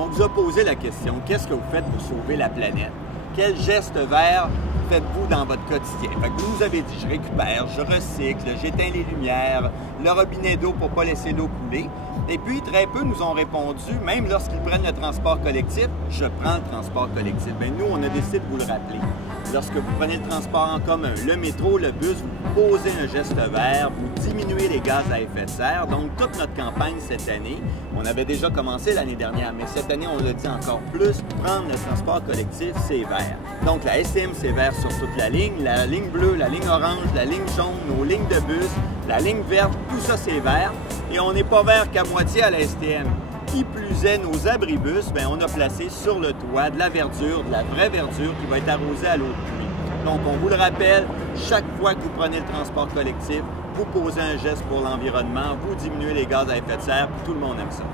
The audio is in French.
On vous a posé la question, qu'est-ce que vous faites pour sauver la planète? Quel geste vert faites-vous dans votre quotidien? Fait que vous nous avez dit, je récupère, je recycle, j'éteins les lumières, le robinet d'eau pour ne pas laisser l'eau couler. Et puis, très peu nous ont répondu, même lorsqu'ils prennent le transport collectif, je prends le transport collectif. Bien, nous, on a décidé de vous le rappeler. Lorsque vous prenez le transport en commun, le métro, le bus, vous posez un geste vert, vous diminuez les gaz à effet de serre. Donc, toute notre campagne cette année, on avait déjà commencé l'année dernière, mais cette année, on le dit encore plus, prendre le transport collectif, c'est vert. Donc, la STM, c'est vert sur toute la ligne bleue, la ligne orange, la ligne jaune, nos lignes de bus, la ligne verte, tout ça, c'est vert. Et on n'est pas vert qu'à moitié à la STM. Qui plus est, nos abribus, bien, on a placé sur le toit de la verdure, de la vraie verdure qui va être arrosée à l'eau de pluie. Donc, on vous le rappelle, chaque fois que vous prenez le transport collectif, vous posez un geste pour l'environnement, vous diminuez les gaz à effet de serre, puis tout le monde aime ça.